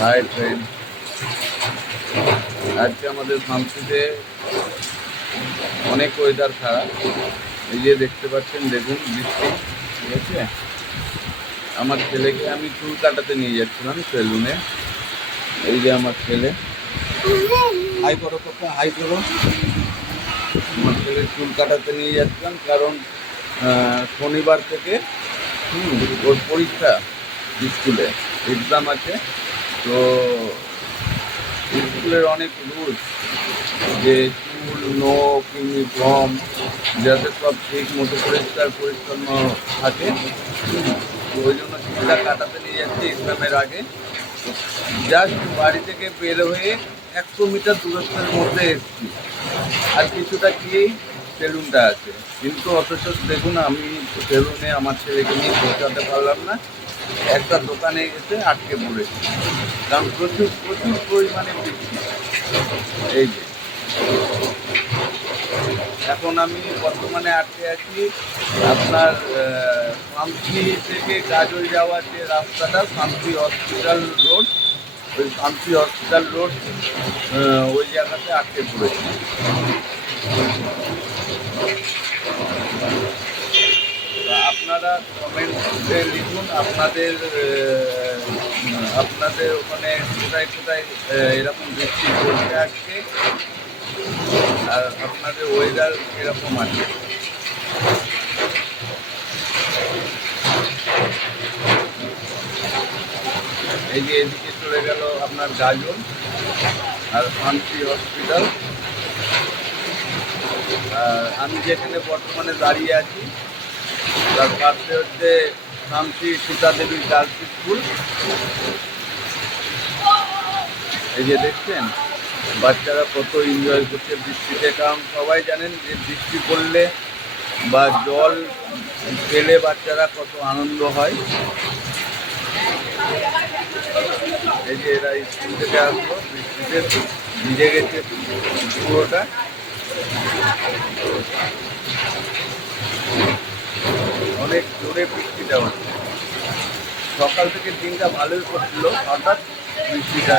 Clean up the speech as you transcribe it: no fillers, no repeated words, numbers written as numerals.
Hi friend, আজকে আমাদের শান্তিতে অনেক ওয়েদার খারাপ। এই যে দেখতে পাচ্ছেন, দেখুন বৃষ্টি, ঠিক আছে। আমার ছেলেকে আমি চুল কাটাতে নিয়ে যাচ্ছিলাম সেলুনে। এই যে আমার ছেলে, হাই করো কথা, হাই করো। আমার ছেলে চুল কাটাতে নিয়ে যাচ্ছিলাম, কারণ শনিবার থেকে ওর পরীক্ষা, স্কুলে এক্সাম আছে। তো স্কুলের অনেক রুলস, যে চুল, নখ, ইউনিফর্ম যাতে সব ঠিক মতো পরিষ্কার পরিচ্ছন্ন থাকে। তো ওই জন্য চুলটা কাটাতে নিয়ে যাচ্ছি এক্সামের আগে। জাস্ট বাড়ি থেকে বের হয়ে 100 মিটার দূরত্বের মধ্যে এসেছি, আর কিছুটা গিয়েই সেলুনটা আছে। কিন্তু অথচ দেখুন, আমি সেলুনে আমার ছেলেকে নিয়ে পৌঁছাতে পারলাম না। একটা দোকানে এসে আটকে পড়েছি, কারণ প্রচুর প্রচুর পরিমাণে বৃষ্টি। এই যে এখন আমি বর্তমানে আটকে আছি আপনার শান্তি থেকে গাজল যাওয়ার যে রাস্তাটা, শান্তি হসপিটাল রোড, ওই শান্তি হসপিটাল রোড ওই জায়গাতে আটকে পড়েছি। আপনারা কমেন্টে লিখুন আপনাদের ওখানে কোথায় কোথায় এরকম বৃষ্টি পড়ছে আজকে, আর আপনাদের ওয়েদার এরকম আছে। এই যে এদিকে চলে গেল আপনার গাজল আর শান্তি হসপিটাল। আর আমি যেখানে বর্তমানে দাঁড়িয়ে আছি তার পাশে হচ্ছে শান্তি সীতা দেবী গার্লস স্কুল। এই যে দেখছেন বাচ্চারা কত এনজয় করছে বৃষ্টিতে, কারণ সবাই জানেন যে বৃষ্টি পড়লে বা জল পেলে বাচ্চারা কত আনন্দ হয়। এই যে এরা স্কুল থেকে আসলো, বৃষ্টিতে ভিজে গেছে পুরোটা। অনেক জোরে বৃষ্টিটা হচ্ছে, সকাল থেকে দিনটা ভালোই করছিল, হঠাৎ বৃষ্টিটা